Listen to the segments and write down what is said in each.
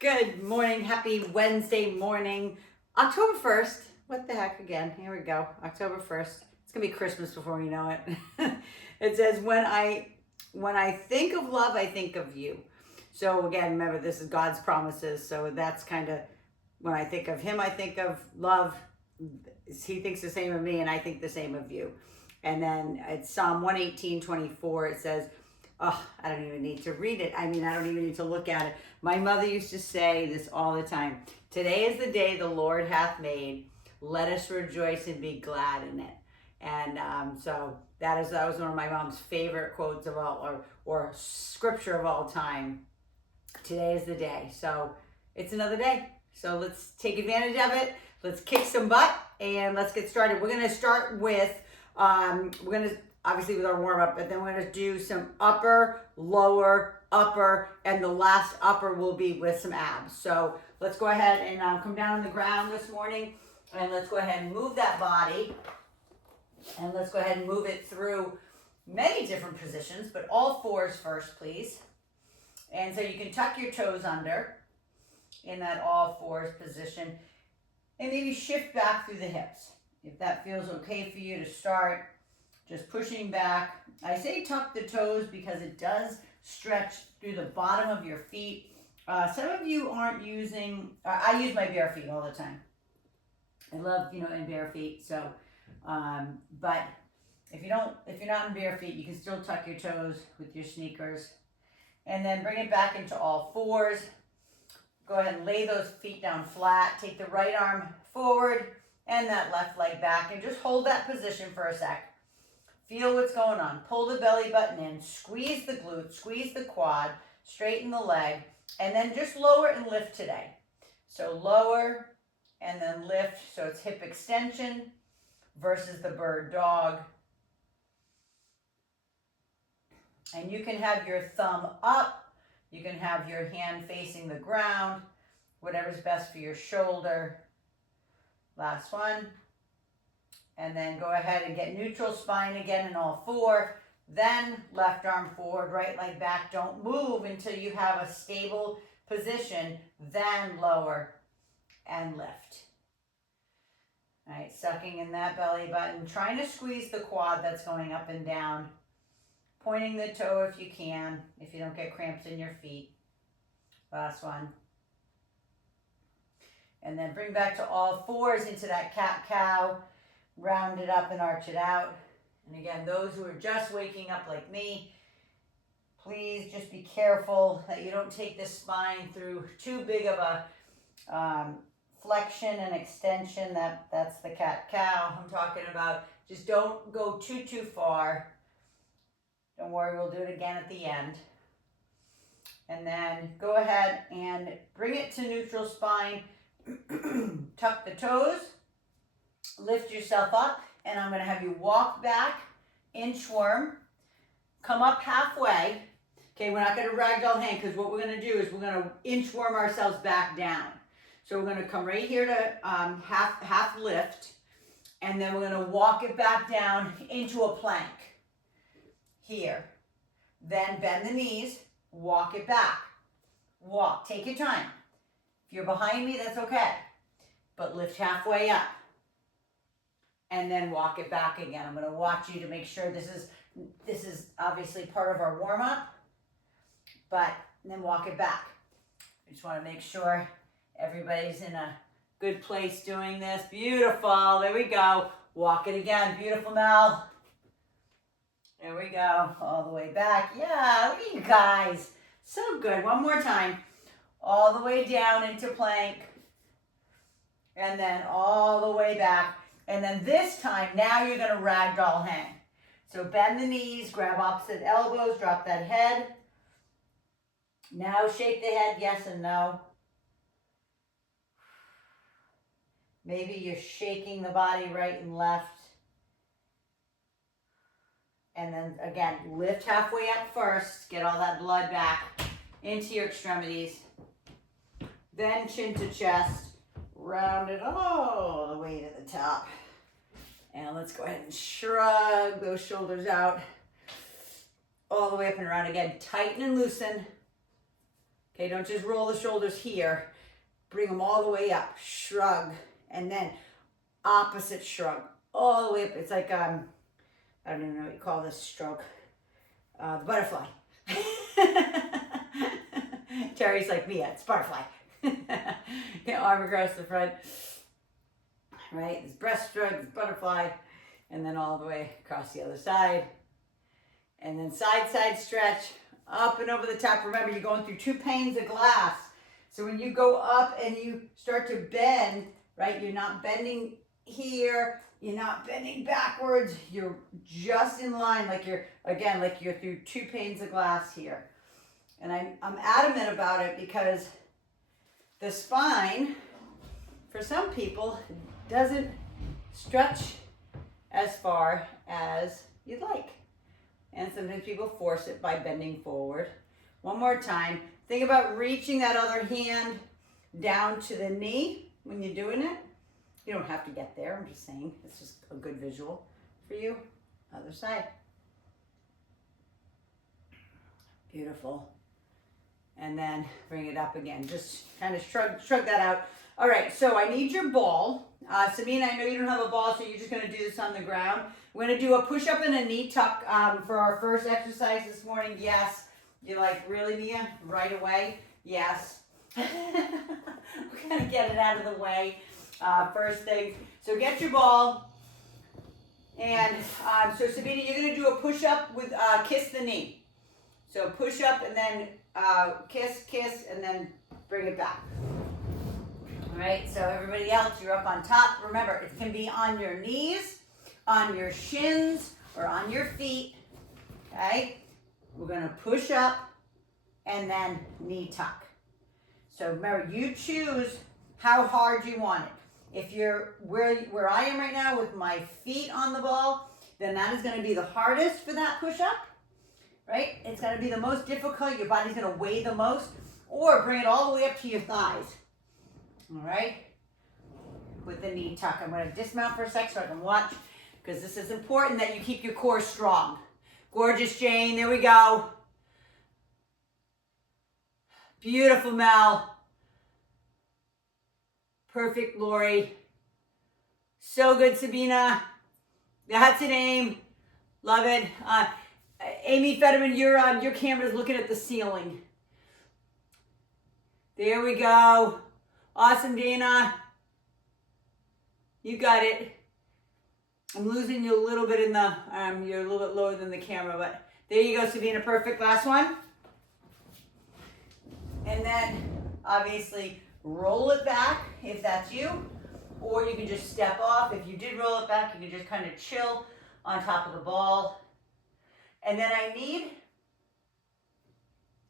Good morning. Happy Wednesday morning. October 1st. What the heck again? Here we go. October 1st. It's going to be Christmas before you know it. It says, when I think of love, I think of you. So again, remember, this is God's promises. So that's kind of, when I think of him, I think of love. He thinks the same of me, and I think the same of you. And then it's Psalm 118:24. It says, oh, I don't even need to read it. I mean, I don't even need to look at it. My mother used to say this all the time. Today is the day the Lord hath made. Let us rejoice and be glad in it. And so that was one of my mom's favorite quotes of all, or scripture of all time. Today is the day. So it's another day. So let's take advantage of it. Let's kick some butt and let's get started. We're going to start with, obviously with our warm up, but then we're going to do some upper, lower, upper, and the last upper will be with some abs. So let's go ahead and come down on the ground this morning, and let's go ahead and move that body, and let's go ahead and move it through many different positions, but all fours first, please. And so you can tuck your toes under in that all fours position, and maybe shift back through the hips. If that feels okay for you to start, just pushing back. I say tuck the toes because it does stretch through the bottom of your feet. Some of you aren't using, I use my bare feet all the time. I love, in bare feet. So, but if you're not in bare feet, you can still tuck your toes with your sneakers. And then bring it back into all fours. Go ahead and lay those feet down flat. Take the right arm forward and that left leg back, and just hold that position for a sec. Feel what's going on. Pull the belly button in, squeeze the glute, squeeze the quad, straighten the leg, and then just lower and lift today. So lower and then lift. So it's hip extension versus the bird dog. And you can have your thumb up. You can have your hand facing the ground, whatever's best for your shoulder. Last one. And then go ahead and get neutral spine again in all four. Then left arm forward, right leg back. Don't move until you have a stable position. Then lower and lift. All right, sucking in that belly button. Trying to squeeze the quad that's going up and down. Pointing the toe if you can, if you don't get cramps in your feet. Last one. And then bring back to all fours into that cat-cow. Round it up and arch it out. And again, those who are just waking up like me, please just be careful that you don't take this spine through too big of a flexion and extension. That's the cat-cow I'm talking about. Just don't go too far. Don't worry, we'll do it again at the end. And then go ahead and bring it to neutral spine. Tuck the toes. Lift yourself up, and I'm going to have you walk back, inchworm, come up halfway. Okay, we're not going to ragdoll hang, because what we're going to do is we're going to inchworm ourselves back down. So we're going to come right here to half lift, and then we're going to walk it back down into a plank. Here. Then bend the knees, walk it back. Walk, take your time. If you're behind me, that's okay. But lift halfway up. And then walk it back again. I'm going to watch you to make sure this is obviously part of our warm up, but then walk it back. I just want to make sure everybody's in a good place doing this. Beautiful. There we go. Walk it again. Beautiful, Mel. There we go. All the way back. Yeah, look at you guys. So good. One more time. All the way down into plank. And then all the way back. And then this time, now you're going to ragdoll hang. So bend the knees, grab opposite elbows, drop that head. Now shake the head, yes and no. Maybe you're shaking the body right and left. And then again, lift halfway up first. Get all that blood back into your extremities. Then chin to chest. Round it all the way to the top. And let's go ahead and shrug those shoulders out. All the way up and around again. Tighten and loosen. Okay, don't just roll the shoulders here. Bring them all the way up, shrug, and then opposite shrug, all the way up. It's like, I don't even know what you call this stroke. The butterfly. Terry's like me, it's butterfly. Arm across the front. Right, this breaststroke, this butterfly, and then all the way across the other side. And then side stretch, up and over the top. Remember, you're going through 2 panes of glass. So when you go up and you start to bend, right, you're not bending here, you're not bending backwards, you're just in line, like you're through 2 panes of glass here. And I'm adamant about it because the spine, for some people, doesn't stretch as far as you'd like. And sometimes people force it by bending forward. One more time. Think about reaching that other hand down to the knee when you're doing it. You don't have to get there. I'm just saying. It's just a good visual for you. Other side. Beautiful. And then bring it up again. Just kind of shrug that out. All right, so I need your ball. Sabina, I know you don't have a ball, so you're just going to do this on the ground. We're going to do a push-up and a knee tuck for our first exercise this morning. Yes. You're like, really, Mia? Right away? Yes. We're going to get it out of the way first thing. So get your ball. And so Sabina, you're going to do a push-up with kiss the knee. So push up and then kiss, and then bring it back. All right, so everybody else, you're up on top. Remember, it can be on your knees, on your shins, or on your feet, okay? We're gonna push up and then knee tuck. So remember, you choose how hard you want it. If you're where I am right now with my feet on the ball, then that is gonna be the hardest for that push-up, right? It's gonna be the most difficult, your body's gonna weigh the most, or bring it all the way up to your thighs. All right, with the knee tuck. I'm going to dismount for a sec so I can watch, because this is important that you keep your core strong. Gorgeous, Jane. There we go. Beautiful, Mel. Perfect, Lori. So good, Sabina. That's an aim. Love it. Amy Fetterman, your camera's looking at the ceiling. There we go. Awesome, Dana. You got it. I'm losing you a little bit in the, you're a little bit lower than the camera, but there you go, Sabina. Perfect. Last one. And then, obviously, roll it back if that's you, or you can just step off. If you did roll it back, you can just kind of chill on top of the ball. And then I need,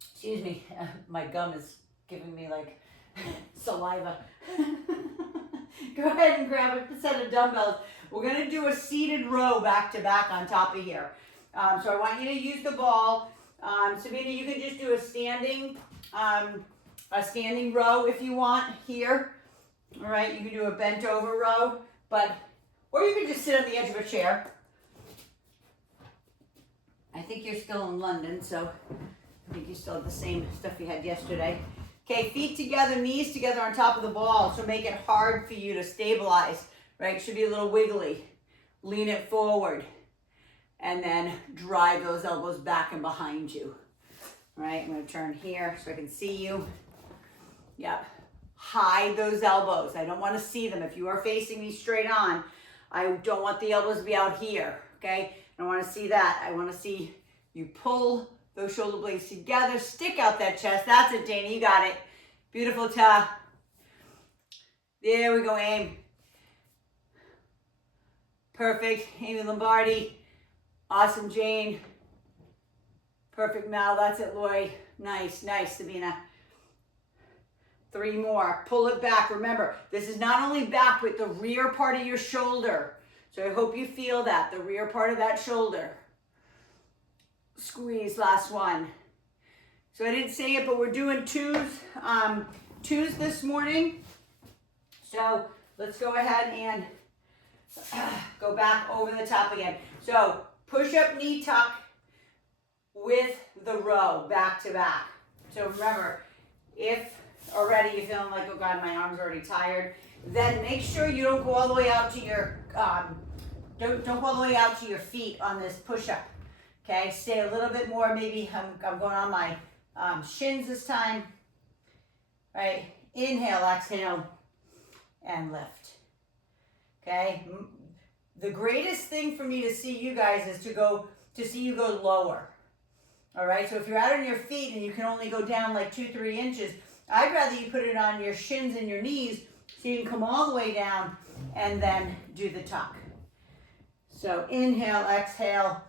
excuse me, my gum is giving me like saliva. Go ahead and grab a set of dumbbells. We're going to do a seated row back to back on top of here. So I want you to use the ball. Sabina, you can just do a standing row if you want here. All right, you can do a bent over row, or you can just sit on the edge of a chair. I think you're still in London, so I think you still have the same stuff you had yesterday. Okay, feet together, knees together on top of the ball. So make it hard for you to stabilize, right? Should be a little wiggly. Lean it forward. And then drive those elbows back and behind you. All right, I'm gonna turn here so I can see you. Yep. Hide those elbows. I don't wanna see them. If you are facing me straight on, I don't want the elbows to be out here, okay? I don't wanna see that. I wanna see you pull those shoulder blades together, stick out that chest. That's it, Dana, you got it. Beautiful, Ta. There we go, Aim. Perfect, Amy Lombardi. Awesome, Jane. Perfect, Mel, that's it, Lori. Nice, nice, Sabina. 3 more, pull it back. Remember, this is not only back, but the rear part of your shoulder. So I hope you feel that, the rear part of that shoulder. Squeeze, last one. So I didn't say it, but we're doing twos this morning. So let's go ahead and go back over the top again. So push up, knee tuck with the row, back to back. So remember, If already you're feeling like, oh God, my arm's already tired, then make sure you don't go all the way out to your, don't go all the way out to your feet on this push-up. Okay, stay a little bit more, maybe I'm going on my shins this time. Right, inhale, exhale, and lift. Okay, the greatest thing for me to see you guys is to see you go lower. All right, so if you're out on your feet and you can only go down like 2-3 inches, I'd rather you put it on your shins and your knees so you can come all the way down and then do the tuck. So inhale, exhale,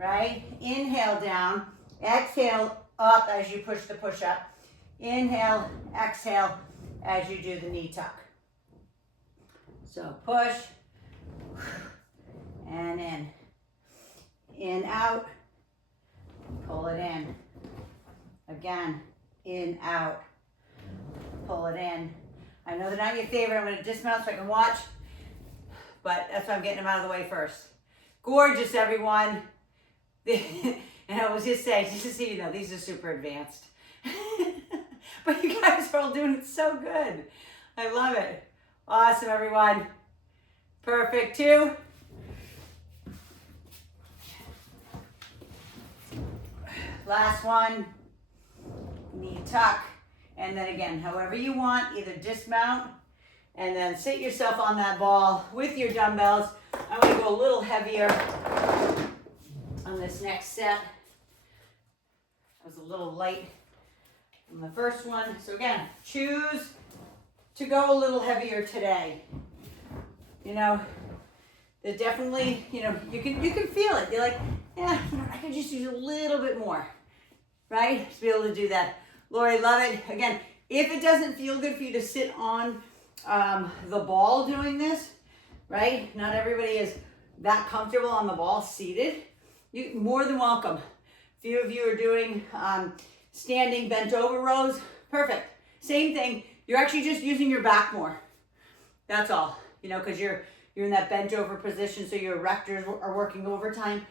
right? Inhale down, exhale up as you push the push up. Inhale, exhale as you do the knee tuck. So push and in, out, pull it in. Again, in, out, pull it in. I know they're not your favorite. I'm going to dismount so I can watch, but that's why I'm getting them out of the way first. Gorgeous, everyone. And I was just saying, just to see you know, these are super advanced. But you guys are all doing it so good. I love it. Awesome, everyone. Perfect, 2. Last one. Knee tuck. And then again, however you want, either dismount and then sit yourself on that ball with your dumbbells. I'm going to go a little heavier on this next set. I was a little light on the first one. So again, choose to go a little heavier today. You know, there's definitely, you know, you can feel it. You're like, yeah, I could just use a little bit more, right? To be able to do that. Lori, love it. Again, if it doesn't feel good for you to sit on the ball doing this, right? Not everybody is that comfortable on the ball seated. You're more than welcome. A few of you are doing standing bent over rows. Perfect. Same thing. You're actually just using your back more. That's all. You know, because you're in that bent over position, so your erectors are working overtime.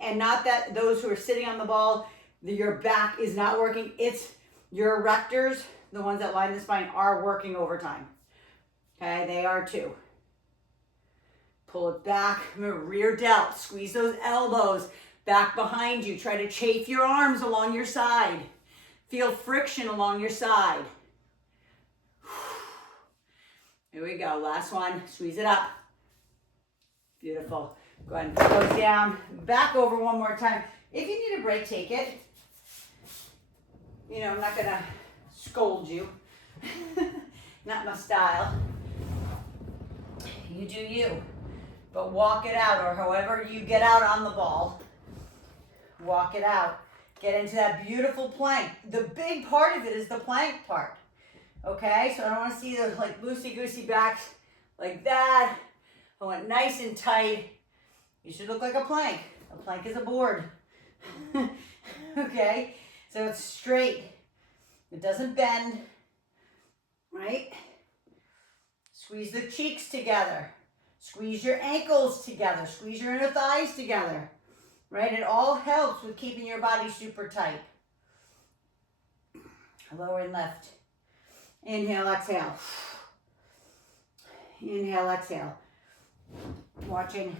And not that those who are sitting on the ball, your back is not working. It's your erectors, the ones that line the spine, are working overtime. Okay, they are too. Pull it back, rear delt, squeeze those elbows back behind you. Try to chafe your arms along your side. Feel friction along your side. Here we go, last one, squeeze it up. Beautiful. Go ahead and go down, back over one more time. If you need a break, take it. You know, I'm not gonna scold you. Not my style. You do you. But walk it out, or however you get out on the ball, walk it out. Get into that beautiful plank. The big part of it is the plank part. Okay, so I don't want to see those like loosey-goosey backs like that. I want nice and tight. You should look like a plank. A plank is a board. Okay, so it's straight. It doesn't bend, right? Squeeze the cheeks together. Squeeze your ankles together. Squeeze your inner thighs together, right? It all helps with keeping your body super tight. Lower and lift. Inhale, exhale. Inhale, exhale. Watching.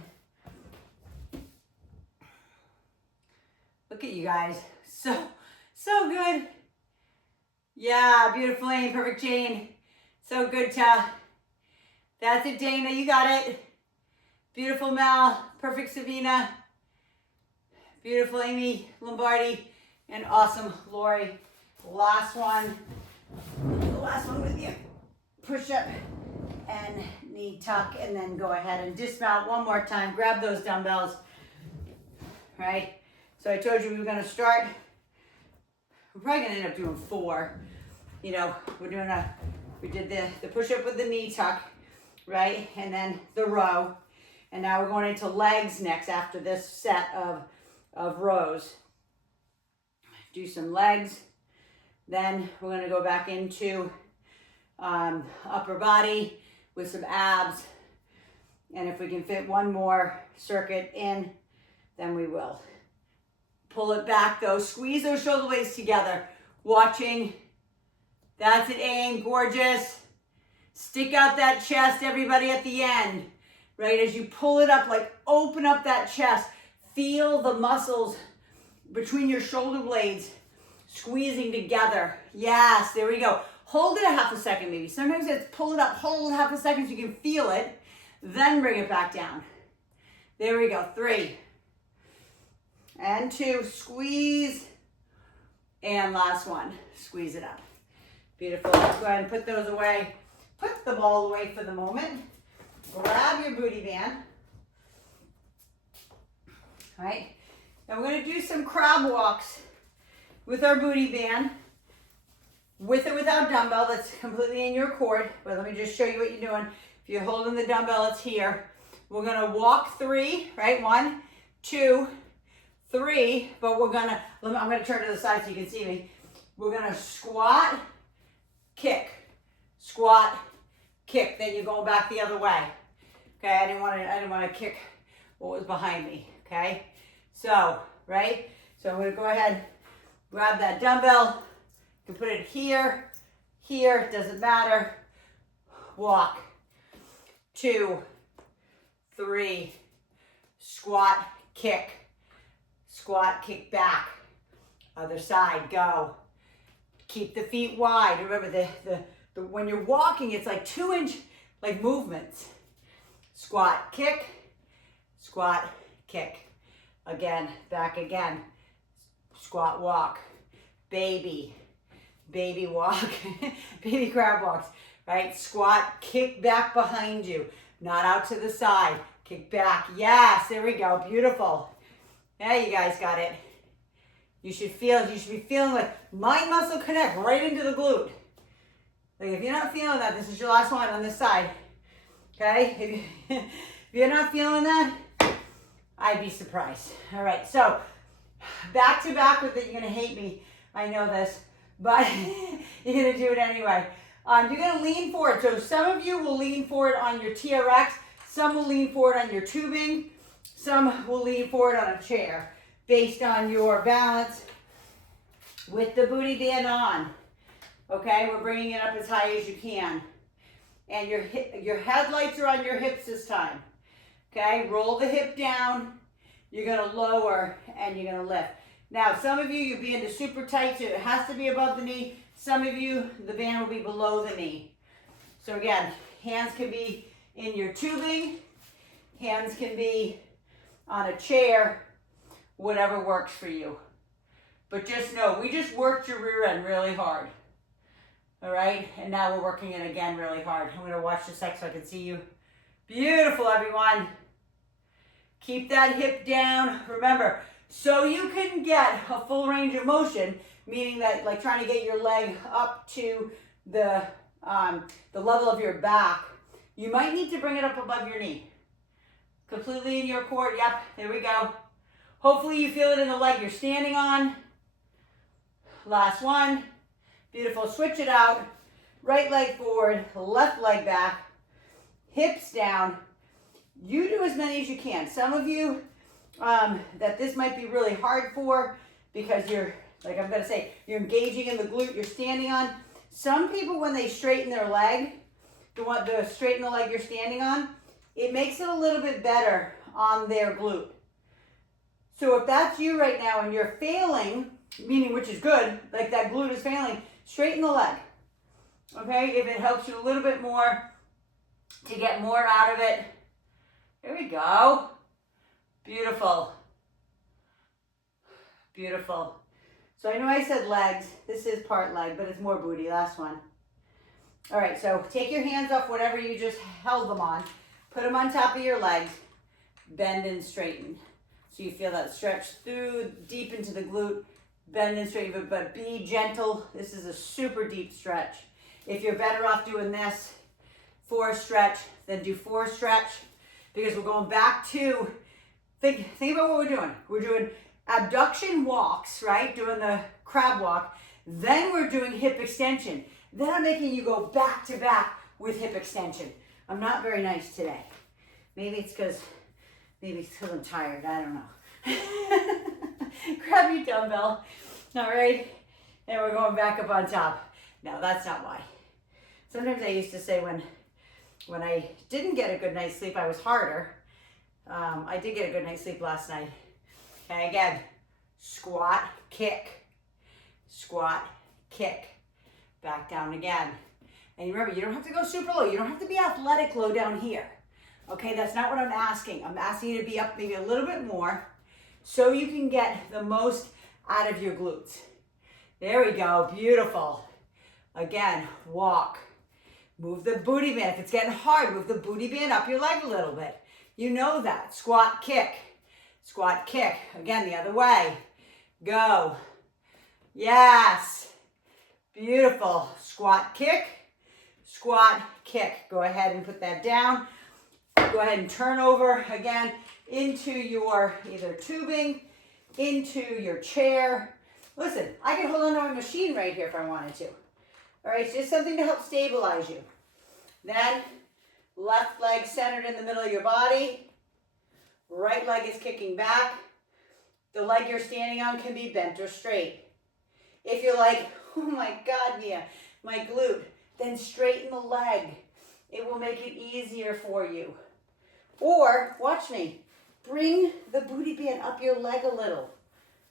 Look at you guys. So good. Yeah, beautiful Amy, perfect Jane. So good, Ta. That's it, Dana, you got it. Beautiful Mel, perfect Savina. Beautiful Amy Lombardi, and awesome Lori. Last one. The last one with you. Push up and knee tuck, and then go ahead and dismount one more time. Grab those dumbbells, right? So I told you we were gonna start. We're probably gonna end up doing 4. You know, we did the push up with the knee tuck, right? And then the row. And now we're going into legs next after this set of rows. Do some legs. Then we're gonna go back into upper body with some abs. And if we can fit one more circuit in, then we will. Pull it back though, squeeze those shoulder blades together. watching. That's it, aim, gorgeous. Stick out that chest, everybody, at the end, right? As you pull it up, like open up that chest. Feel the muscles between your shoulder blades squeezing together. Yes, there we go. Hold it a half a second maybe. Sometimes it's pull it up, hold half a second so you can feel it, then bring it back down. There we go, 3 and 2, squeeze, and last one, squeeze it up. Beautiful, let's go ahead and put those away. Put them all away for the moment. Grab your booty band. All right, now we're gonna do some crab walks with our booty band. With or without dumbbell, that's completely in your court. But let me just show you what you're doing. If you're holding the dumbbell, it's here. We're gonna walk 3, right? 1, 2, 3, but I'm gonna turn to the side so you can see me. We're gonna squat, kick, squat, kick. Then you're going back the other way. Okay, I didn't want to kick what was behind me. Okay, so right. So I'm gonna go ahead, grab that dumbbell. You can put it here, here. Doesn't matter. Walk. 2, 3. Squat, kick. Squat, kick back. Other side. Go. Keep the feet wide. Remember the when you're walking, it's like 2-inch like movements. Squat, kick, squat, kick. Again, back again. Squat, walk. Baby walk. Baby crab walks, right? Squat, kick back behind you. Not out to the side. Kick back. Yes, there we go. Beautiful. Yeah, you guys got it. You should be feeling like mind muscle connect right into the glute. Like if you're not feeling that, this is your last one on this side. Okay? If you're not feeling that, I'd be surprised. All right, so back to back with it. You're gonna hate me. I know this, but you're gonna do it anyway. You're gonna lean forward. So some of you will lean forward on your TRX. Some will lean forward on your tubing. Some will lean forward on a chair based on your balance with the booty band on. Okay, we're bringing it up as high as you can. And your headlights are on your hips this time. Okay, roll the hip down. You're gonna lower and you're gonna lift. Now, some of you, your band is super tight, so it has to be above the knee. Some of you, the band will be below the knee. So again, hands can be in your tubing. Hands can be on a chair, whatever works for you. But just know, we just worked your rear end really hard. All right, and now we're working it again really hard. I'm gonna watch this next so I can see you. Beautiful, everyone. Keep that hip down. Remember, so you can get a full range of motion, meaning that like trying to get your leg up to the level of your back, you might need to bring it up above your knee. Completely in your court. Yep, there we go. Hopefully you feel it in the leg you're standing on. Last one. Beautiful. Switch it out. Right leg forward, left leg back, hips down. You do as many as you can. Some of you that this might be really hard for because you're, like I'm going to say, you're engaging in the glute you're standing on. Some people, when they straighten their leg, straighten the leg you're standing on, it makes it a little bit better on their glute. So if that's you right now and you're failing, meaning which is good, like that glute is failing, straighten the leg. Okay, if it helps you a little bit more to get more out of it. There we go. Beautiful. Beautiful. So I know I said legs. This is part leg, but it's more booty. Last one. All right, so take your hands off whatever you just held them on. Put them on top of your legs. Bend and straighten. So you feel that stretch through deep into the glute. Bend and straighten, but be gentle. This is a super deep stretch. If you're better off doing this, 4 stretch, then do 4 stretch, because we're going back to, think about what we're doing. We're doing abduction walks, right? Doing the crab walk. Then we're doing hip extension. Then I'm making you go back to back with hip extension. I'm not very nice today. Maybe it's because I'm tired. I don't know. Grab your dumbbell. All right. And we're going back up on top. No, that's not why. Sometimes I used to say when I didn't get a good night's sleep, I was harder. I did get a good night's sleep last night. Okay, again, squat, kick, squat, kick, back down again. And remember, you don't have to go super low. You don't have to be athletic low down here. Okay, that's not what I'm asking. I'm asking you to be up maybe a little bit more so you can get the most out of your glutes. There we go, beautiful. Again, walk. Move the booty band. If it's getting hard, move the booty band up your leg a little bit. You know that. Squat, kick. Squat, kick. Again, the other way. Go. Yes. Beautiful. Squat, kick. Squat, kick. Go ahead and put that down. Go ahead and turn over again into your either tubing, into your chair. Listen, I can hold on to my machine right here if I wanted to. All right, it's just something to help stabilize you. Then, left leg centered in the middle of your body. Right leg is kicking back. The leg you're standing on can be bent or straight. If you're like, oh my God, Mia, my glute, then straighten the leg. It will make it easier for you. Or, watch me, bring the booty band up your leg a little.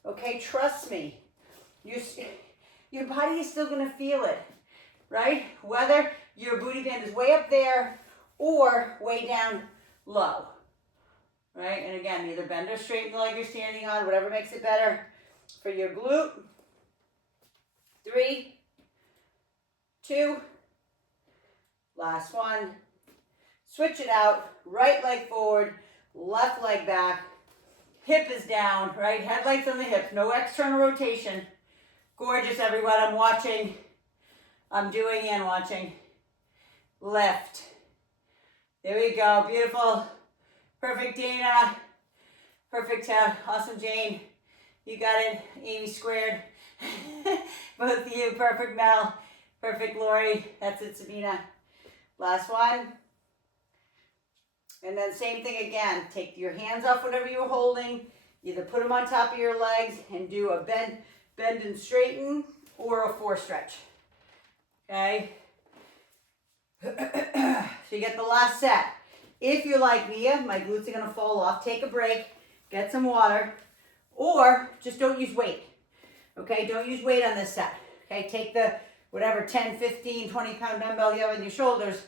Okay, trust me. Your body is still gonna feel it, right? Whether your booty band is way up there or way down low, right? And again, either bend or straighten the leg you're standing on, whatever makes it better for your glute. 3, 2, last one. Switch it out, right leg forward, left leg back, hip is down, right? Headlights on the hips, no external rotation. Gorgeous, everyone. I'm watching. I'm doing and watching. Lift. There we go. Beautiful. Perfect, Dana. Perfect. Awesome, Jane. You got it. Amy squared. Both of you. Perfect, Mel. Perfect, Lori. That's it, Sabina. Last one. And then same thing again. Take your hands off whatever you're holding. Either put them on top of your legs and do a bend and straighten, or a 4 stretch. Okay? So you get the last set. If you're like Mia, my glutes are gonna fall off, take a break, get some water, or just don't use weight. Okay, don't use weight on this set. Okay, take the whatever 10, 15, 20-pound dumbbell you have on your shoulders,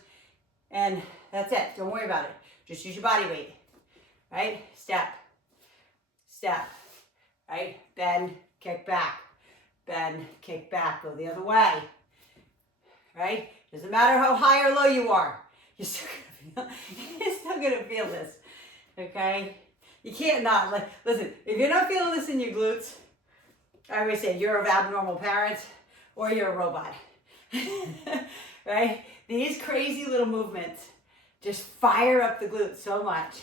and that's it. Don't worry about it. Just use your body weight. Right? Step. Step. Right? Bend, kick back. Bend, kick back. Go the other way. Right? Doesn't matter how high or low you are. You're still gonna feel this. Okay? You can't not. Like, listen, if you're not feeling this in your glutes, I always say you're of abnormal parents or you're a robot. Right? These crazy little movements just fire up the glutes so much.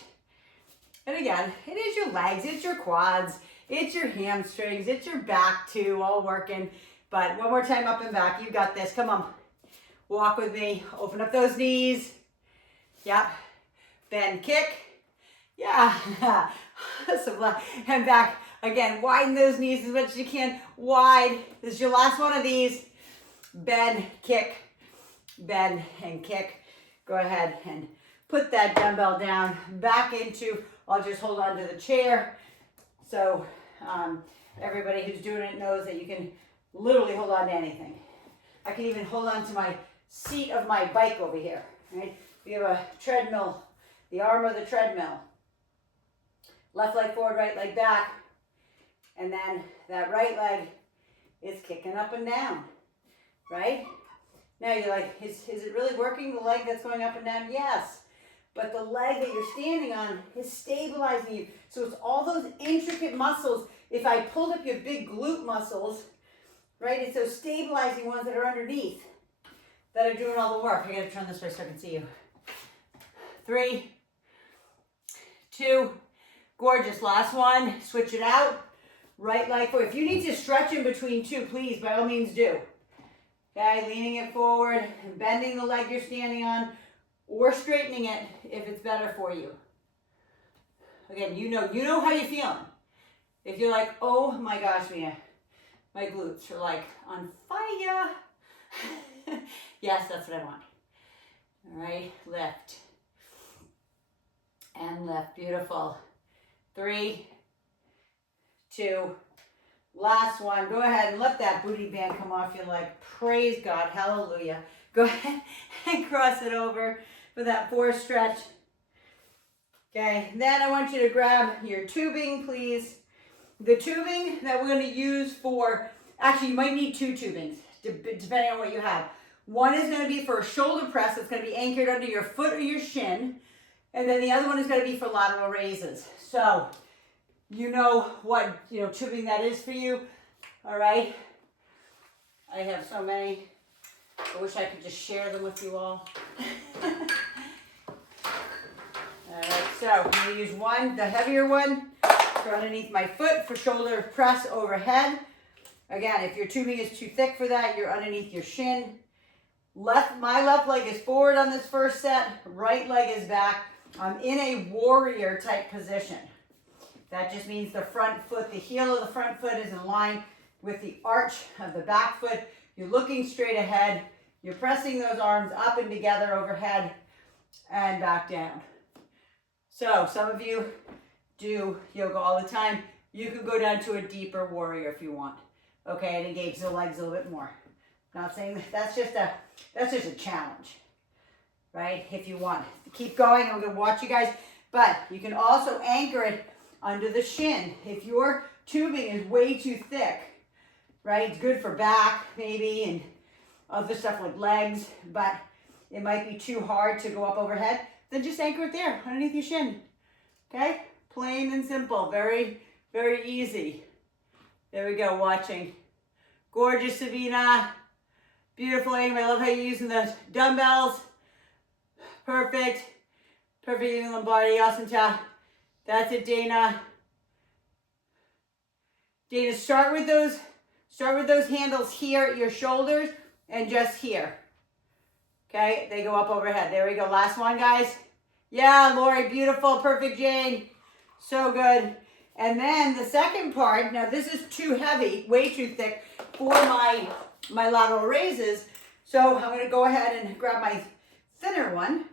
And again, it is your legs, it's your quads, it's your hamstrings, it's your back too, all working. But one more time, up and back. You got this. Come on. Walk with me. Open up those knees. Yep. Bend, kick. Yeah. And back. Again, widen those knees as much as you can. Wide. This is your last one of these. Bend, kick. Bend and kick. Go ahead and put that dumbbell down back into, I'll just hold on to the chair. So everybody who's doing it knows that you can literally hold on to anything. I can even hold on to my seat of my bike over here, right? We have a treadmill, the arm of the treadmill. Left leg forward, right leg back. And then that right leg is kicking up and down, right? Now you're like, is it really working, the leg that's going up and down? Yes. But the leg that you're standing on is stabilizing you. So it's all those intricate muscles. If I pulled up your big glute muscles, right, it's those stabilizing ones that are underneath that are doing all the work. I gotta turn this way so I can see you. 3, 2, gorgeous. Last one, switch it out. Right leg forward. If you need to stretch in between two, please, by all means do. Okay, leaning it forward and bending the leg you're standing on, or straightening it if it's better for you. Again, you know how you're feeling. If you're like, oh my gosh, Mia, My glutes are like on fire. Yes, that's what I want. All right, lift. And lift, beautiful. 3, 2, last one. Go ahead and let that booty band come off you like, praise God, hallelujah. Go ahead and cross it over for that 4th stretch. Okay, then I want you to grab your tubing, please. The tubing that we're going to use for, actually you might need 2 tubings, depending on what you have. One is going to be for a shoulder press. It's going to be anchored under your foot or your shin. And then the other one is going to be for lateral raises. So, you know what, tubing that is for you. All right. I have so many. I wish I could just share them with you all. All right, so I'm going to use one, the heavier one, for underneath my foot for shoulder press overhead. Again, if your tubing is too thick for that, you're underneath your shin. My left leg is forward on this first set, right leg is back. I'm in a warrior type position. That just means the front foot, the heel of the front foot is in line with the arch of the back foot. You're looking straight ahead. You're pressing those arms up and together overhead and back down. So some of you do yoga all the time. You could go down to a deeper warrior if you want. Okay, and engage the legs a little bit more. Not saying that's just a challenge, right? If you want to keep going, I'm going to watch you guys, but you can also anchor it under the shin. If your tubing is way too thick, right? It's good for back maybe and other stuff like legs, but it might be too hard to go up overhead. Then just anchor it there underneath your shin. Okay? Plain and simple. Very, very easy. There we go, watching. Gorgeous, Savina. Beautiful aim. I love how you're using the dumbbells. Perfect. Perfect using Lombardi. Awesome job. That's it, Dana. Dana, start with those handles here at your shoulders and just here. Okay, they go up overhead. There we go. Last one, guys. Yeah, Lori, beautiful. Perfect, Jane. So good. And then the second part, now this is too heavy, way too thick for my lateral raises. So I'm going to go ahead and grab my thinner one.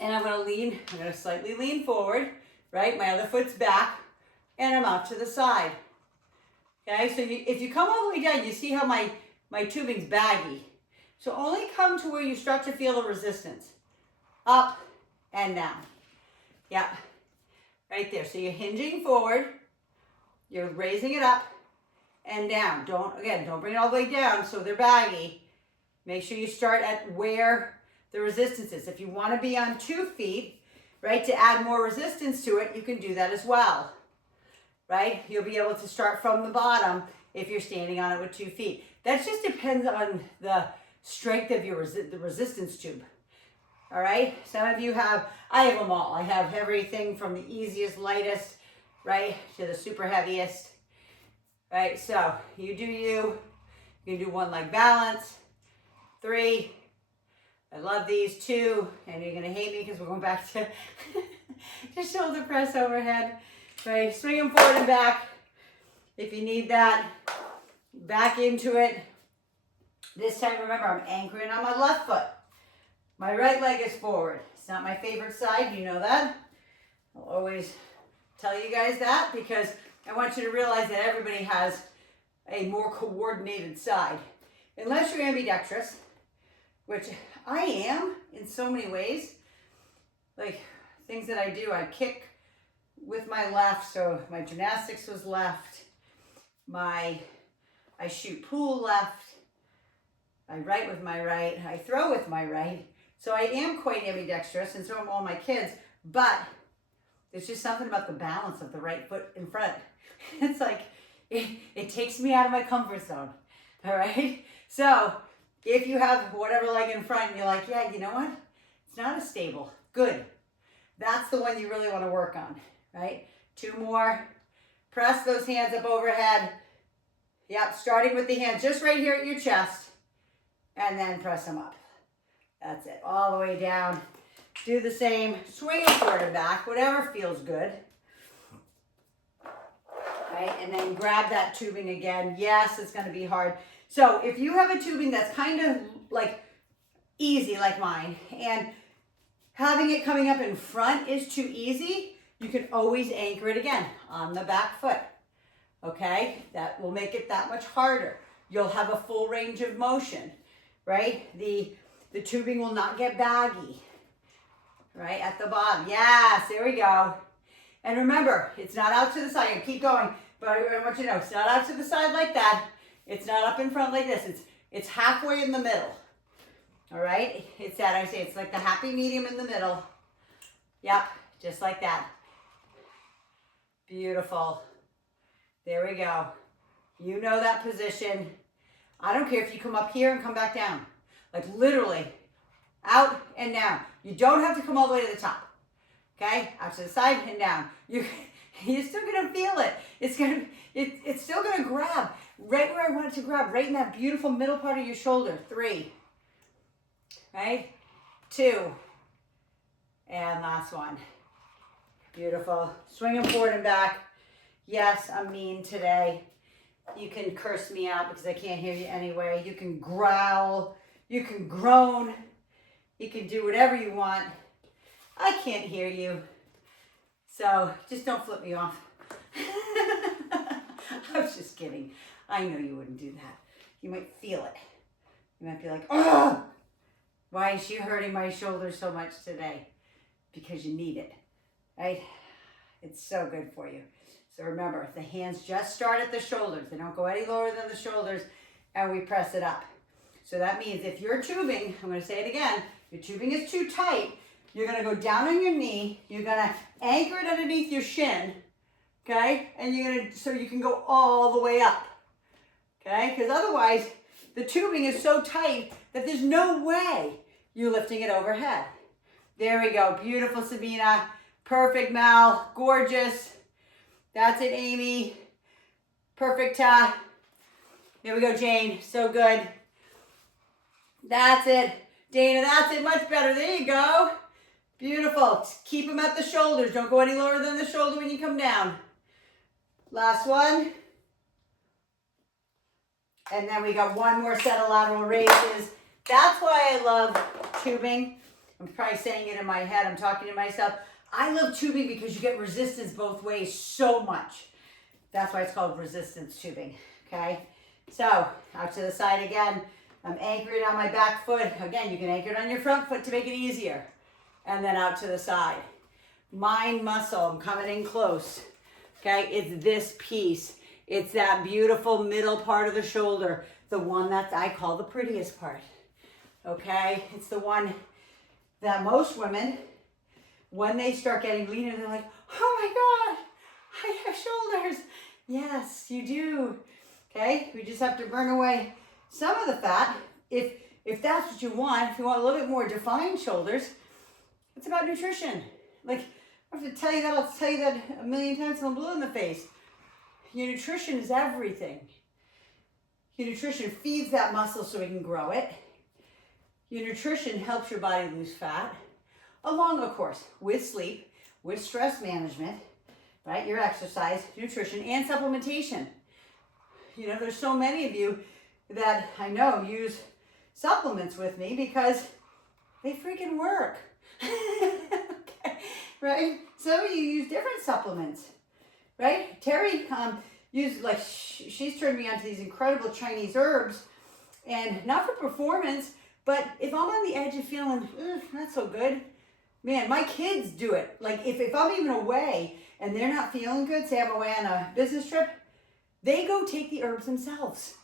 And I'm going to slightly lean forward, right? My other foot's back, and I'm out to the side. Okay, so if you come all the way down, you see how my tubing's baggy. So only come to where you start to feel the resistance. Up and down. Yeah, right there. So you're hinging forward, you're raising it up and down. Don't bring it all the way down so they're baggy. Make sure you start at where the resistance is. If you want to be on 2 feet, right, to add more resistance to it, you can do that as well, right? You'll be able to start from the bottom if you're standing on it with 2 feet. That just depends on the strength of your the resistance tube. All right, some of you I have them all. I have everything from the easiest, lightest, right, to the super heaviest, right? So you do you can do one leg balance, 3, I love these, 2, and you're gonna hate me because we're going back to, to shoulder press overhead, right? Swing them forward and back if you need that, back into it. This time, remember, I'm anchoring on my left foot. My right leg is forward. It's not my favorite side, you know that. I'll always tell you guys that because I want you to realize that everybody has a more coordinated side. Unless you're ambidextrous, which I am in so many ways. Like things that I do, I kick with my left, so my gymnastics was left. I shoot pool left. I write with my right. I throw with my right. So I am quite ambidextrous, and so are all my kids, but there's just something about the balance of the right foot in front. It's like, it takes me out of my comfort zone, all right? So if you have whatever leg in front, and you're like, yeah, you know what? It's not as stable. Good. That's the one you really want to work on, right? 2 more. Press those hands up overhead. Yep, starting with the hands just right here at your chest, and then press them up. That's it, all the way down. Do the same, swing it forward and back, whatever feels good. right? And then grab that tubing again. Yes, it's gonna be hard. So if you have a tubing that's kind of like easy like mine, and having it coming up in front is too easy, you can always anchor it again on the back foot, okay? That will make it that much harder. You'll have a full range of motion, right? The tubing will not get baggy, right? At the bottom. Yes, there we go. And remember, it's not out to the side. You keep going, but I want you to know, it's not out to the side like that. It's not up in front like this. It's halfway in the middle. All right? It's that, I say, it's like the happy medium in the middle. Yep, just like that. Beautiful. There we go. You know that position. I don't care if you come up here and come back down. Like literally, out and down. You don't have to come all the way to the top. Okay? Out to the side and down. You're still gonna feel it. It's still gonna grab right where I want it to grab, right in that beautiful middle part of your shoulder. 3. Right? 2. And last one. Beautiful. Swing them forward and back. Yes, I'm mean today. You can curse me out because I can't hear you anyway. You can growl. You can groan. You can do whatever you want. I can't hear you. So just don't flip me off. I was just kidding. I know you wouldn't do that. You might feel it. You might be like, oh, why is she hurting my shoulder so much today? Because you need it, right? It's so good for you. So remember, the hands just start at the shoulders. They don't go any lower than the shoulders, and we press it up. So that means if you're tubing, I'm going to say it again, your tubing is too tight, you're going to go down on your knee, you're going to anchor it underneath your shin, okay? And you're going to, so you can go all the way up, okay? Because otherwise, the tubing is so tight that there's no way you're lifting it overhead. There we go. Beautiful, Sabina. Perfect, Mal. Gorgeous. That's it, Amy. Perfect. There we go, Jane. So good. That's it. Dana, that's it. Much better. There you go. Beautiful. Keep them at the shoulders. Don't go any lower than the shoulder when you come down. Last one. And then we got one more set of lateral raises. That's why I love tubing. I'm probably saying it in my head. I'm talking to myself. I love tubing because you get resistance both ways so much. That's why it's called resistance tubing, okay? So, out to the side again. I'm anchoring on my back foot. Again, you can anchor it on your front foot to make it easier. And then out to the side. Mind muscle, I'm coming in close, okay? It's this piece. It's that beautiful middle part of the shoulder, the one that I call the prettiest part, okay? It's the one that most women, when they start getting leaner, they're like, oh my God, I have shoulders. Yes, you do. Okay, we just have to burn away some of the fat. If that's what you want, if you want a little bit more defined shoulders, it's about nutrition. Like, I have to tell you that, I'll tell you that a million times till I'm blue in the face. Your nutrition is everything. Your nutrition feeds that muscle so we can grow it. Your nutrition helps your body lose fat, along, of course, with sleep, with stress management, right? Your exercise, nutrition, and supplementation. You know, there's so many of you that I know use supplements with me because they freaking work. Okay, right? Some of you use different supplements, right? Terry used, like, she's turned me on to these incredible Chinese herbs, and not for performance, but if I'm on the edge of feeling, not so good, man, my kids do it. Like, if I'm even away and they're not feeling good, say I'm away on a business trip, they go take the herbs themselves,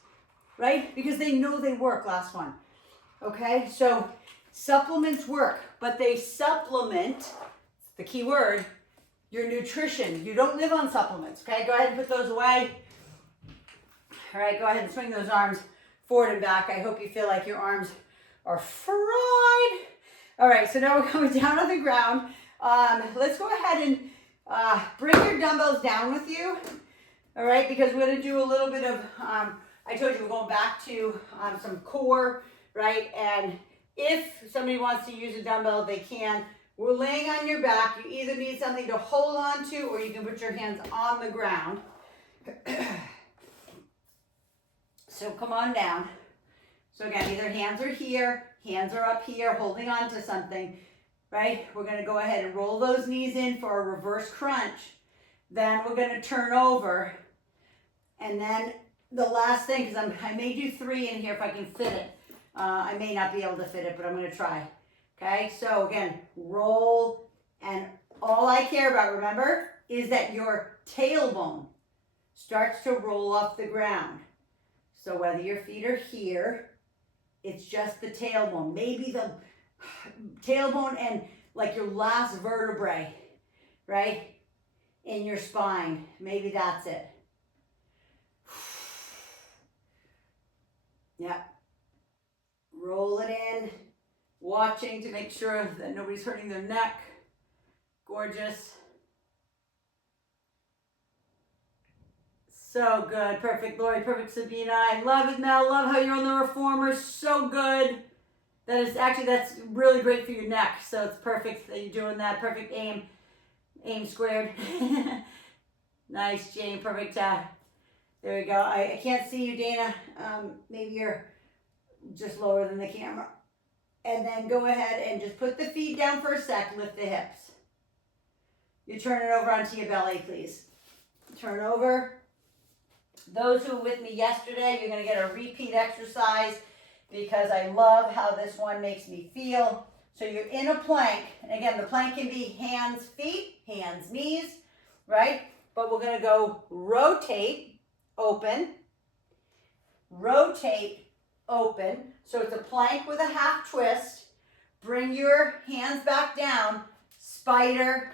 right? Because they know they work, last one, okay? So supplements work, but they supplement, the key word, your nutrition. You don't live on supplements, okay? Go ahead and put those away. All right, go ahead and swing those arms forward and back. I hope you feel like your arms are fried. All right, so now we're coming down on the ground. Let's go ahead and bring your dumbbells down with you. All right, because we're gonna do a little bit of, I told you we're going back to some core, right? And if somebody wants to use a dumbbell, they can. We're laying on your back. You either need something to hold on to or you can put your hands on the ground, So come on down. So again, either hands are here, hands are up here, holding on to something, right? We're gonna go ahead and roll those knees in for a reverse crunch. Then we're gonna turn over. And then the last thing, because I may do 3 in here if I can fit it. I may not be able to fit it, but I'm gonna try. Okay, so again, roll, and all I care about, remember, is that your tailbone starts to roll off the ground. So whether your feet are here, it's just the tailbone. Maybe the tailbone and like your last vertebrae, right? In your spine. Maybe that's it. Yep. Roll it in, watching to make sure that nobody's hurting their neck. Gorgeous. So good. Perfect, Lori. Perfect, Sabina. I love it, Mel. Love how you're on the reformers. So good. That's really great for your neck. So it's perfect that you're doing that. Perfect aim. Aim squared. Nice, Jane. Perfect. There we go. I can't see you, Dana. Maybe you're just lower than the camera. And then go ahead and just put the feet down for a sec. Lift the hips. You turn it over onto your belly, please. Turn over. Those who were with me yesterday, you're going to get a repeat exercise because I love how this one makes me feel. So you're in a plank. And again, the plank can be hands, feet, hands, knees, right? But we're going to go rotate, open, rotate, open. So it's a plank with a half twist. Bring your hands back down, spider,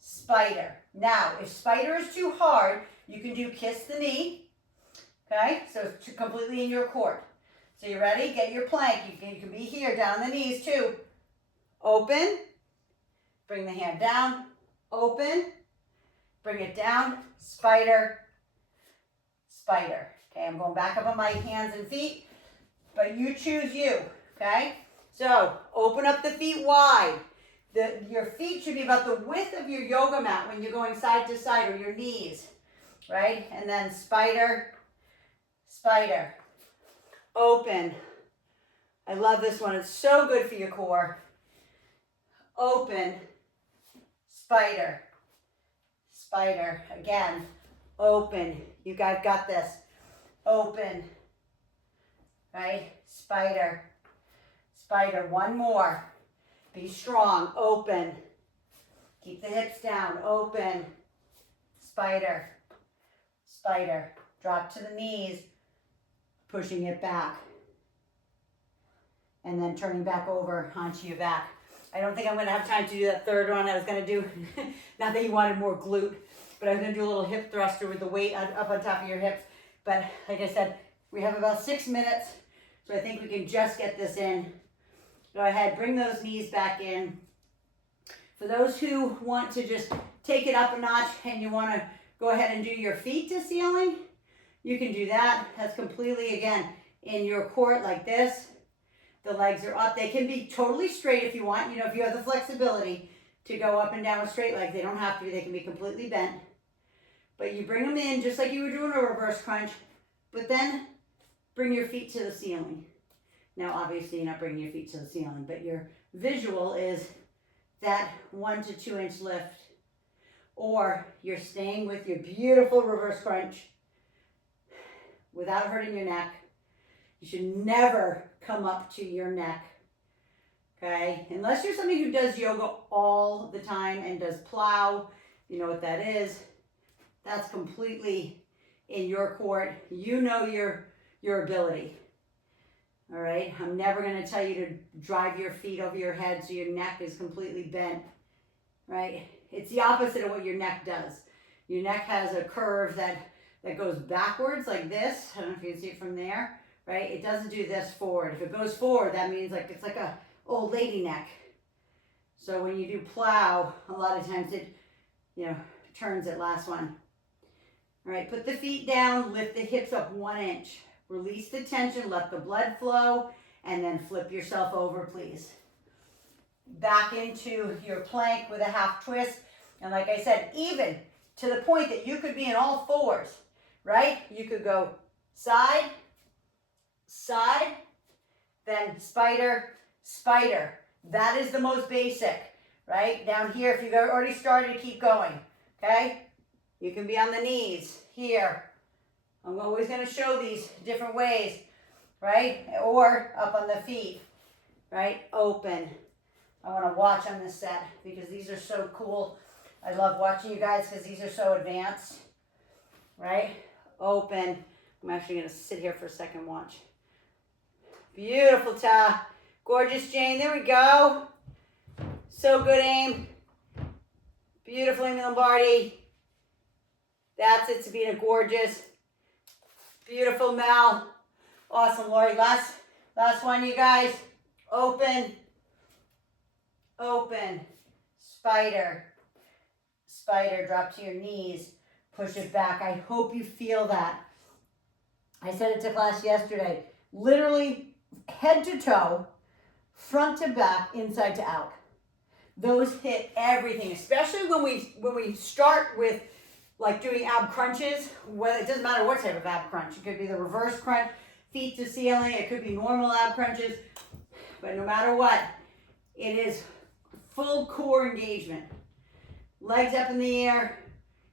spider. Now, if spider is too hard, you can do kiss the knee, okay? So it's completely in your court. So you ready? Get your plank. You can be here, down the knees too. Open, bring the hand down, open, bring it down, spider, spider. Okay, I'm going back up on my hands and feet, but you choose you, okay? So open up the feet wide. Your feet should be about the width of your yoga mat when you're going side to side, or your knees, right? And then spider, spider, open. I love this one. It's so good for your core. Open, spider, spider. Again, open. You guys got this. Open, right? Spider, spider. One more. Be strong. Open. Keep the hips down. Open. Spider. Spider. Drop to the knees. Pushing it back. And then turning back over onto your back. I don't think I'm going to have time to do that third one. I was going to do, not that you wanted more glute, but I was going to do a little hip thruster with the weight up on top of your hips. But like I said, we have about 6 minutes. So I think we can just get this in. Go ahead, bring those knees back in. For those who want to just take it up a notch and you want to go ahead and do your feet to ceiling, you can do that. That's completely, again, in your court like this. The legs are up. They can be totally straight if you want. You know, if you have the flexibility to go up and down with straight legs, they don't have to be. They can be completely bent. But you bring them in just like you were doing a reverse crunch, but then bring your feet to the ceiling. Now, obviously, you're not bringing your feet to the ceiling, but your visual is that 1 to 2 inch lift. Or you're staying with your beautiful reverse crunch without hurting your neck. You should never come up to your neck, okay? Unless you're somebody who does yoga all the time and does plow, you know what that is. That's completely in your court. You know your ability. All right, I'm never going to tell you to drive your feet over your head so your neck is completely bent, right? It's the opposite of what your neck does. Your neck has a curve that goes backwards like this. I don't know if you can see it from there, right? It doesn't do this forward. If it goes forward, that means like it's like a old lady neck. So when you do plow, a lot of times it, turns it. Last one. All right, put the feet down, lift the hips up 1 inch. Release the tension, let the blood flow, and then flip yourself over, please. Back into your plank with a half twist. And like I said, even to the point that you could be in all fours. right? You could go side, side, then spider, spider. That is the most basic, right? Down here, if you've already started, keep going, okay? You can be on the knees here. I'm always going to show these different ways, right? Or up on the feet, right? Open. I want to watch on this set because these are so cool. I love watching you guys because these are so advanced, right? Open. I'm actually going to sit here for a second, watch. Beautiful, Ta. Gorgeous, Jane. There we go. So good, aim. Beautiful, Amy Lombardi. That's it, Sabina. Gorgeous. Beautiful, Mel. Awesome, Lori. Last one, you guys. Open. Open. Spider. Spider. Drop to your knees. Push it back. I hope you feel that. I said it to class yesterday. Literally head to toe, front to back, inside to out. Those hit everything, especially when we start with like doing ab crunches. Well, it doesn't matter what type of ab crunch. It could be the reverse crunch, feet to ceiling. It could be normal ab crunches. But no matter what, it is full core engagement. Legs up in the air.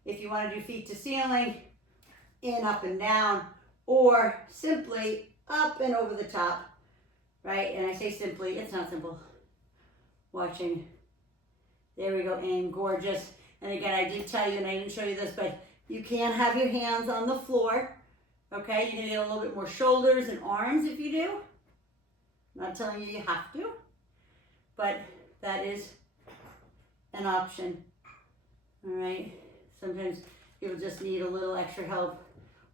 If you want to do feet to ceiling, in, up, and down, or simply up and over the top, right? And I say simply, it's not simple. Watching. There we go, aim, gorgeous. And again, I did tell you, and I didn't show you this, but you can have your hands on the floor, okay? You can get a little bit more shoulders and arms if you do. I'm not telling you have to, but that is an option, all right? Sometimes people just need a little extra help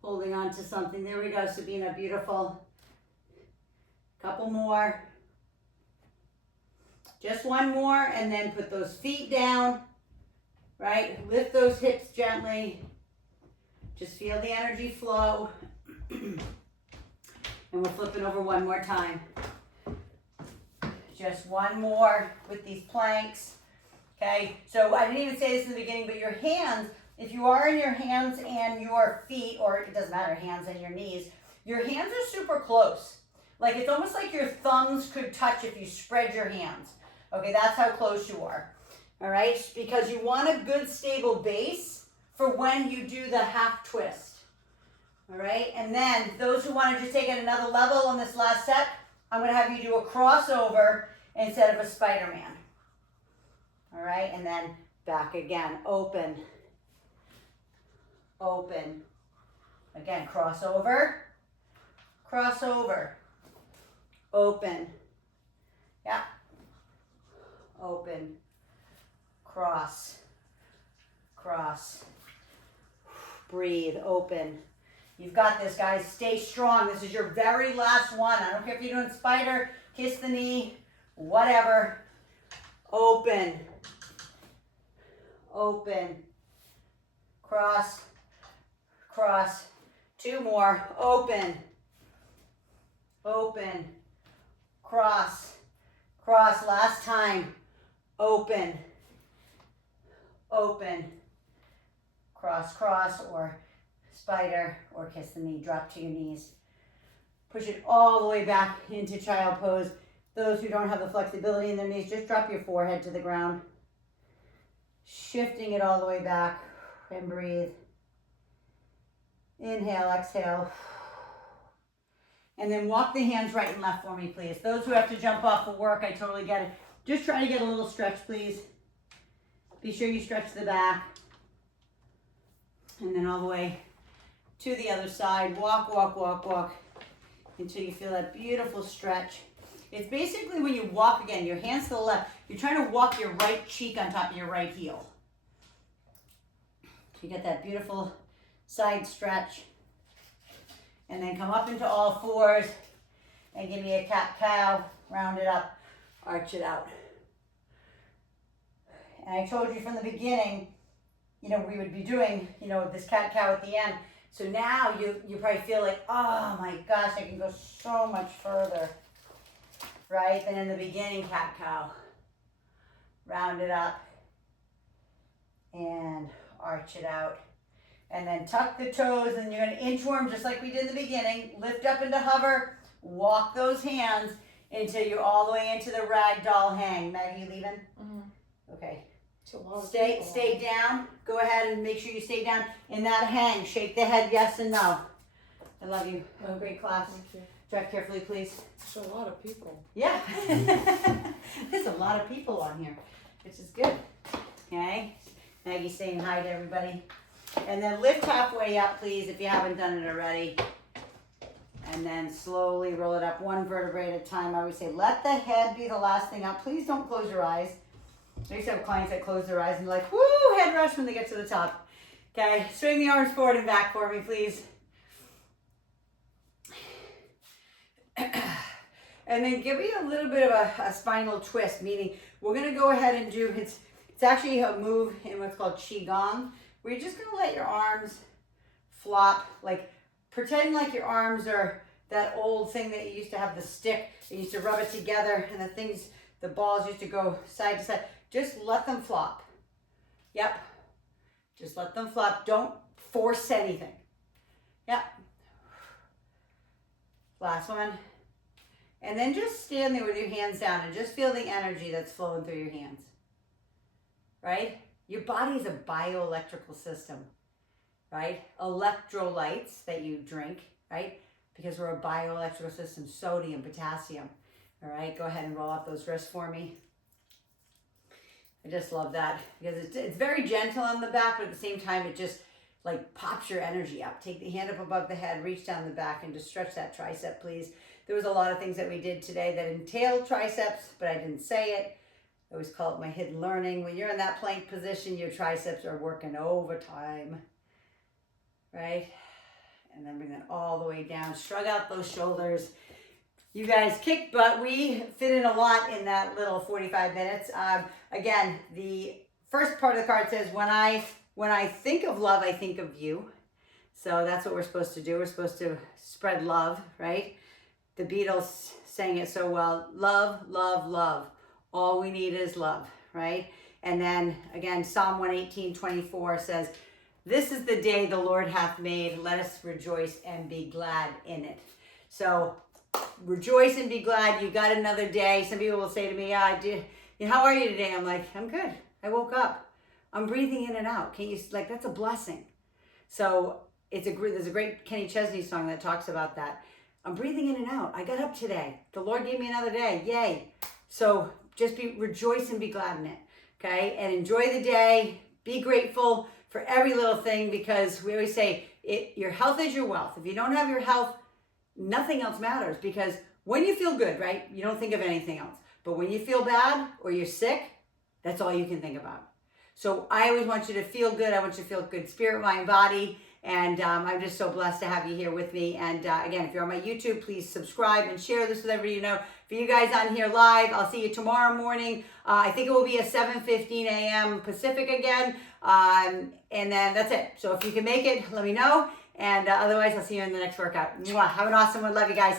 holding on to something. There we go, Sabina, beautiful. Couple more. Just one more, and then put those feet down, right? Lift those hips gently. Just feel the energy flow. And we're flipping over one more time. Just one more with these planks. Okay, so I didn't even say this in the beginning, but your hands, if you are in your hands and your feet, or it doesn't matter, hands and your knees, your hands are super close. Like it's almost like your thumbs could touch if you spread your hands. Okay, that's how close you are. All right, because you want a good stable base for when you do the half twist. All right, and then those who want to just take it another level on this last set, I'm going to have you do a crossover instead of a Spiderman. All right, and then back again, open, open. Again, crossover, crossover, open. Yeah. Open, cross, cross, breathe, open. You've got this, guys. Stay strong. This is your very last one. I don't care if you're doing spider, kiss the knee, whatever. Open, open, cross, cross. Two more. Open, open, cross, cross. Last time. Open, open, cross, cross, or spider, or kiss the knee. Drop to your knees. Push it all the way back into child pose. Those who don't have the flexibility in their knees, just drop your forehead to the ground. Shifting it all the way back, and breathe. Inhale, exhale. And then walk the hands right and left for me, please. Those who have to jump off for work, I totally get it. Just try to get a little stretch, please. Be sure you stretch the back. And then all the way to the other side. Walk, walk, walk, walk until you feel that beautiful stretch. It's basically when you walk again, your hands to the left, you're trying to walk your right cheek on top of your right heel. You get that beautiful side stretch. And then come up into all fours and give me a cat-cow. Round it up. Arch it out. And I told you from the beginning, we would be doing, this cat-cow at the end. So now you probably feel like, oh my gosh, I can go so much further, right? Than in the beginning cat-cow. Round it up and arch it out. And then tuck the toes, and you're gonna inchworm just like we did in the beginning. Lift up into hover, walk those hands until you're all the way into the ragdoll hang. Maggie, you leaving? Mm-hmm. Okay. Stay down. Go ahead and make sure you stay down in that hang. Shake the head yes and no. I love you. Have a great class. Thank you. Drive carefully, please. There's a lot of people. Yeah. There's a lot of people on here, which is good. Okay. Maggie's saying hi to everybody. And then lift halfway up, please, if you haven't done it already. And then slowly roll it up one vertebrae at a time. I always say, let the head be the last thing up. Please don't close your eyes. I used to have clients that close their eyes and be like, woo, head rush when they get to the top. Okay, swing the arms forward and back for me, please. And then give me a little bit of a spinal twist, meaning we're going to go ahead and do, it's actually a move in what's called Qigong, where you're just going to let your arms flop, like pretend like your arms are that old thing that you used to have, the stick, you used to rub it together, and the balls used to go side to side. Just let them flop. Yep. Just let them flop. Don't force anything. Yep. Last one. And then just stand there with your hands down and just feel the energy that's flowing through your hands. Right? Your body is a bioelectrical system. Right? Electrolytes that you drink, right? Because we're a bioelectrical system, sodium, potassium. All right, go ahead and roll up those wrists for me. I just love that because it's very gentle on the back, but at the same time, it just like pops your energy up. Take the hand up above the head, reach down the back, and just stretch that tricep, please. There was a lot of things that we did today that entailed triceps, but I didn't say it. I always call it my hidden learning. When you're in that plank position, your triceps are working overtime, right? And then bring that all the way down. Shrug out those shoulders. You guys kick butt. We fit in a lot in that little 45 minutes. Again, the first part of the card says, when I think of love, I think of you. So that's what we're supposed to do. We're supposed to spread love, right? The Beatles sang it so well. Love, love, love. All we need is love, right? And then again, Psalm 118:24 says, this is the day the Lord hath made. Let us rejoice and be glad in it. So rejoice and be glad. You got another day. Some people will say to me, yeah, I did. How are you today? I'm like, I'm good. I woke up. I'm breathing in and out. Can you, like, that's a blessing. So there's a great Kenny Chesney song that talks about that. I'm breathing in and out. I got up today. The Lord gave me another day. Yay. So just rejoice and be glad in it. Okay. And enjoy the day. Be grateful for every little thing, because we always say your health is your wealth. If you don't have your health, nothing else matters, because when you feel good, right, you don't think of anything else. But when you feel bad or you're sick, that's all you can think about. So I always want you to feel good. I want you to feel good spirit, mind, body. And I'm just so blessed to have you here with me. And again, if you're on my YouTube, please subscribe and share this with everybody you know. For you guys on here live, I'll see you tomorrow morning. I think it will be at 7:15 a.m. Pacific again. And then that's it. So if you can make it, let me know. And otherwise, I'll see you in the next workout. Mwah. Have an awesome one. Love you guys.